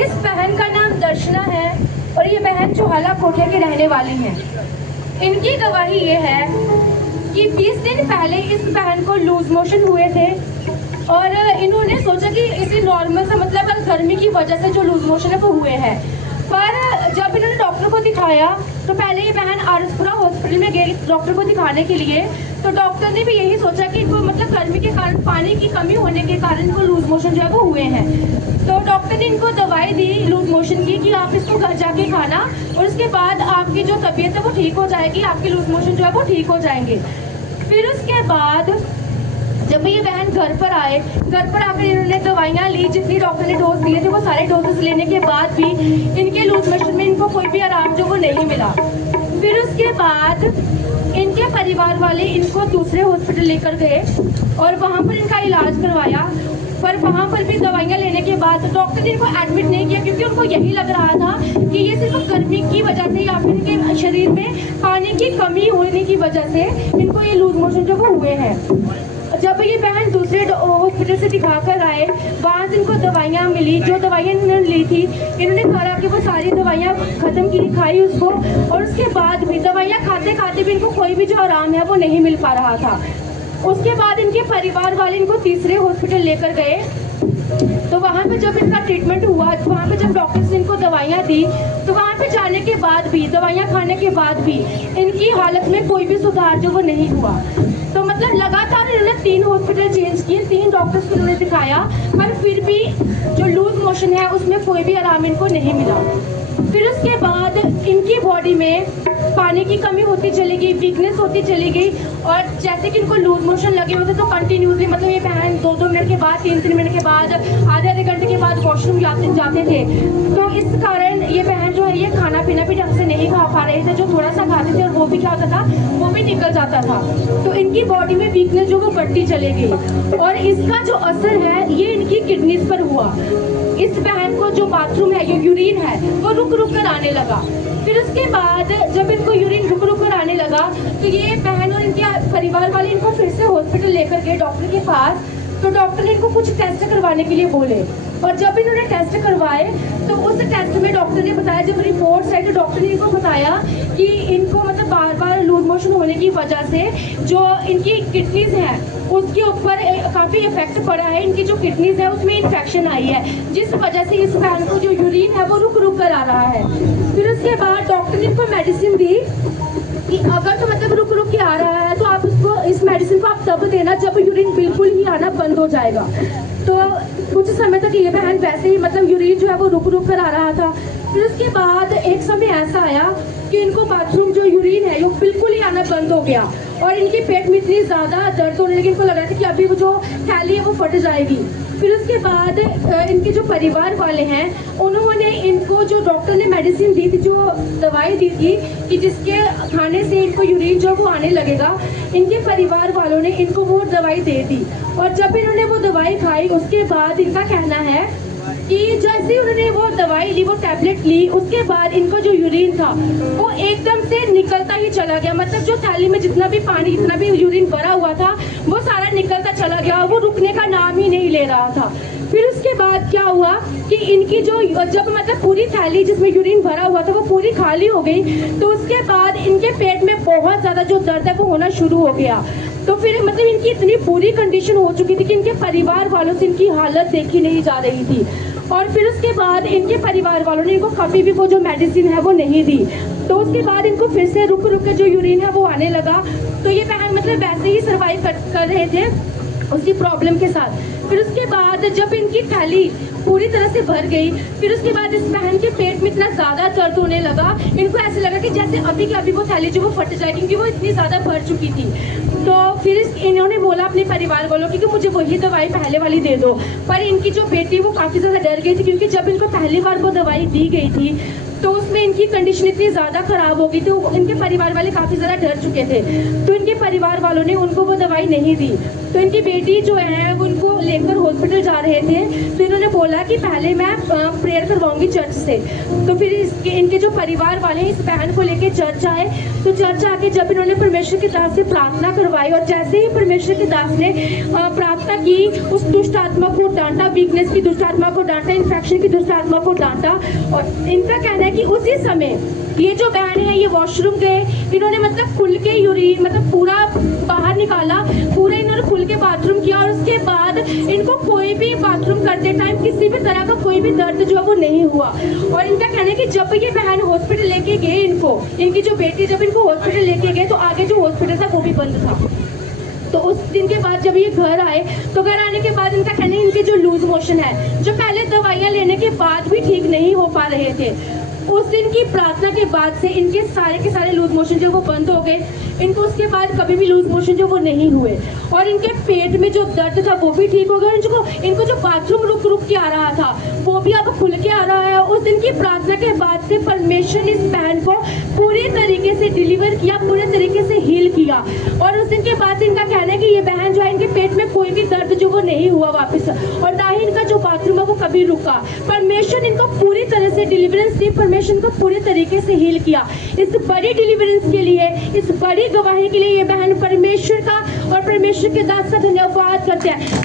इस बहन का नाम दर्शना है और ये बहन चौहाला कोठे के रहने वाली हैं। इनकी गवाही ये है कि 20 दिन पहले इस बहन को लूज मोशन हुए थे और इन्होंने सोचा कि इसे नॉर्मल सा मतलब गर्मी की वजह से जो लूज मोशन है वो हुए हैं। पर जब इन्होंने डॉक्टर को दिखाया तो पहले ये बहन आरसपुरा हॉस्पिटल में गई डॉक्टर को दिखाने के लिए, तो डॉक्टर ने भी यही सोचा कि इनको मतलब गर्मी के कारण पानी की कमी होने के कारण इनको लूज मोशन जो है वो हुए हैं। तो डॉक्टर ने इनको दवाई दी लूज मोशन की कि आप इसको घर जाके खाना और उसके बाद आपकी जो तबीयत है वो ठीक हो जाएगी, आपके लूज मोशन जो है वो ठीक हो जाएंगे। फिर उसके बाद जब ये बहन घर पर आए, घर पर आकर इन्होंने दवाइयाँ ली, जितनी डॉक्टर ने डोज दिए थे वो सारे डोजेस लेने के बाद भी इनके लूज मोशन में इनको कोई भी आराम जो वो नहीं मिला। फिर उसके बाद इनके परिवार वाले इनको दूसरे हॉस्पिटल लेकर गए और वहाँ पर इनका इलाज करवाया, पर वहाँ पर भी दवाइयाँ लेने के बाद डॉक्टर ने इनको एडमिट नहीं किया क्योंकि उनको यही लग रहा था कि ये सिर्फ गर्मी की वजह से या फिर इनके शरीर में पानी की कमी होने की वजह से इनको ये लूज मोशन जो वो हुए हैं। जब ये बहन दूसरे हॉस्पिटल से दिखा कर आए, वहाँ से इनको दवाइयाँ मिली, जो दवाइयाँ इन्होंने ली थी इन्होंने घर आके वो सारी दवाइयाँ ख़त्म की, खाई उसको, और उसके बाद भी दवाइयाँ खाते खाते भी इनको कोई भी जो आराम है वो नहीं मिल पा रहा था। उसके बाद इनके परिवार वाले इनको तीसरे हॉस्पिटल लेकर गए, तो वहाँ पे जब इनका ट्रीटमेंट हुआ, वहाँ पे जब डॉक्टर्स ने इनको दवाइयाँ दी, तो वहाँ पे जाने के बाद भी दवाइयाँ खाने के बाद भी इनकी हालत में कोई भी सुधार जो वो नहीं हुआ। तो मतलब लगातार इन्होंने 3 हॉस्पिटल चेंज किए, 3 डॉक्टर्स को इन्होंने दिखाया, पर फिर भी जो लूज मोशन है उसमें कोई भी आराम इनको नहीं मिला। फिर उसके बाद इनकी बॉडी में पानी की कमी होती चली गई, वीकनेस होती चली गई, और जैसे कि इनको लूज मोशन लगे होते तो कंटिन्यूसली मतलब ये बहन 2-2 मिनट के बाद, 3-3 मिनट के बाद, आधे घंटे के बाद वॉशरूम जाते थे। तो इस कारण ये बहन जो है ये खाना पीना भी ढंग से नहीं खा पा रहे थे, जो थोड़ा सा खाते थे और वो भी क्या होता था, वो भी निकल जाता था। तो इनकी बॉडी में वीकनेस जो वो बढ़ती चली गई और इसका जो असर है ये इनकी किडनीज पर हुआ। इस बहन को जो बाथरूम है, जो यूरिन है, वो रुक रुक कर आने लगा। फिर उसके बाद जब इनको यूरिन रुक रुक कर आने लगा तो ये बहन और इनके परिवार वाले इनको फिर से हॉस्पिटल लेकर गए डॉक्टर के पास। तो डॉक्टर ने इनको कुछ टेस्ट करवाने के लिए बोले, और जब इन्होंने टेस्ट करवाए तो उस टेस्ट में डॉक्टर ने बताया, जब रिपोर्ट्स आई तो डॉक्टर ने इनको बताया कि इनको मतलब बार बार लूज मोशन होने की वजह से जो इनकी किडनीज हैं उसके ऊपर काफ़ी इफेक्ट पड़ा है, इनकी जो किडनीज है उसमें इन्फेक्शन आई है, जिस वजह से इस बहन को जो यूरिन है वो रुक रुक कर आ रहा है। फिर उसके बाद डॉक्टर ने इनको मेडिसिन दी कि अगर तो मतलब रुक रुक के आ रहा है तो आप उसको इस मेडिसिन को आप तब देना जब यूरिन बिल्कुल ही आना बंद हो जाएगा। तो कुछ समय तक ये बहन वैसे ही मतलब यूरिन जो है वो रुक रुक कर आ रहा था। फिर उसके बाद एक समय ऐसा आया कि इनको बाथरूम जो यूरिन है वो बिल्कुल ही आना बंद हो गया और इनके पेट में इतनी ज़्यादा दर्द होने लगी, इनको लग रहा था कि अभी वो जो थैली है वो फट जाएगी। फिर उसके बाद इनके जो परिवार वाले हैं उन्होंने इनको जो डॉक्टर ने मेडिसिन दी थी, जो दवाई दी थी कि जिसके खाने से इनको यूरिन जो वो आने लगेगा, इनके परिवार वालों ने इनको वो दवाई दे दी। और जब इन्होंने वो दवाई खाई उसके बाद इनका कहना है कि जैसे उन्होंने वो दवाई ली, वो टैबलेट ली, उसके बाद इनको जो यूरिन था वो एकदम से निकलता ही चला गया। मतलब जो थैली में जितना भी पानी, जितना भी यूरिन भरा हुआ था वो सारा निकलता चला गया, वो रुकने का नाम ही नहीं ले रहा था। फिर उसके बाद क्या हुआ कि इनकी जो जब मतलब पूरी थैली जिसमें यूरिन भरा हुआ था वो पूरी खाली हो गई, तो उसके बाद इनके पेट में बहुत ज़्यादा जो दर्द है वो होना शुरू हो गया। तो फिर मतलब इनकी इतनी बुरी कंडीशन हो चुकी थी कि इनके परिवार वालों से इनकी हालत देखी नहीं जा रही थी। और फिर उसके बाद इनके परिवार वालों ने इनको कभी भी वो जो मेडिसिन है वो नहीं दी। तो उसके बाद इनको फिर से रुक रुक के जो यूरिन है वो आने लगा। तो ये बहन मतलब वैसे ही सर्वाइव कर रहे थे उसकी प्रॉब्लम के साथ। फिर उसके बाद जब इनकी थैली पूरी तरह से भर गई, फिर उसके बाद इस बहन के पेट में इतना ज़्यादा दर्द होने लगा, इनको ऐसे लगा कि जैसे अभी के अभी वो थैली जो वो फट जाएगी क्योंकि वो इतनी ज़्यादा भर चुकी थी। तो फिर इन्होंने बोला अपने परिवार वालों की कि मुझे वही दवाई पहले वाली दे दो। पर इनकी जो बेटी वो काफ़ी ज़्यादा डर गई थी क्योंकि जब इनको पहली बार वो दवाई दी गई थी तो उसमें इनकी कंडीशन इतनी ज़्यादा ख़राब हो गई थी, इनके परिवार वाले काफ़ी ज़्यादा डर चुके थे, तो इनके परिवार वालों ने उनको वो दवाई नहीं दी। तो इनकी बेटी जो है वो उनको लेकर हॉस्पिटल जा रहे थे, तो इन्होंने बोला कि पहले मैं प्रेयर करवाऊंगी चर्च से। तो फिर इनके जो परिवार वाले इस बहन को लेकर चर्च आए, तो चर्च आके जब इन्होंने परमेश्वर के दास से प्रार्थना करवाई, और जैसे ही परमेश्वर के दास ने प्रार्थना की, उस दुष्ट आत्मा को डांटा, वीकनेस की दुष्ट आत्मा को डांटा, इन्फेक्शन की दुष्ट आत्मा को डांटा। और इनका कहना है कि उसी समय ये जो बहन है ये वॉशरूम गए, इन्होंने मतलब खुल के यूरिन मतलब पूरा बाहर निकाला, पूरा इन्होंने खुल के बाथरूम किया, और उसके बाद इनको कोई भी बाथरूम करते टाइम किसी भी तरह का कोई भी दर्द जो है वो नहीं हुआ। और इनका कहना है कि जब ये बहन हॉस्पिटल लेके गए, इनकी जो बेटी जब इनको हॉस्पिटल लेके गए, तो आगे जो हॉस्पिटल था वो भी बंद था। तो उस दिन के बाद जब ये घर आए, तो घर आने के बाद इनका कहना है इनके जो लूज मोशन है, जो पहले दवाइयाँ लेने के बाद भी ठीक नहीं हो पा रहे थे, उस दिन की प्रार्थना के बाद से इनके सारे के सारे लूज मोशन जो वो बंद हो गए। इनको उसके बाद कभी भी लूज मोशन जो वो नहीं हुए, और इनके पेट में जो दर्द था वो भी ठीक हो गया। इनको जो बाथरूम रुक रुक के आ रहा था वो भी अब खुल के आ रहा है। उस दिन की प्रार्थना के बाद से परमेश्वर ने इस बहन को पूरी तरीके से डिलीवर किया, पूरे तरीके से हील किया। और उस दिन के बाद से इनका कहना है कि ये बहन जो है, इनके पेट में कोई भी दर्द जो वो नहीं हुआ वापस, और ना ही इनका जो बाथरूम है वो कभी रुका। परमेश्वर ने इनको पूरी तरह से डिलीवरेंस दी, परमेश्वर को पूरे तरीके से हील किया। इस बड़ी डिलीवरेंस के लिए, इस बड़ी गवाही के लिए ये बहन परमेश्वर का और परमेश्वर के दास का धन्यवाद करते हैं।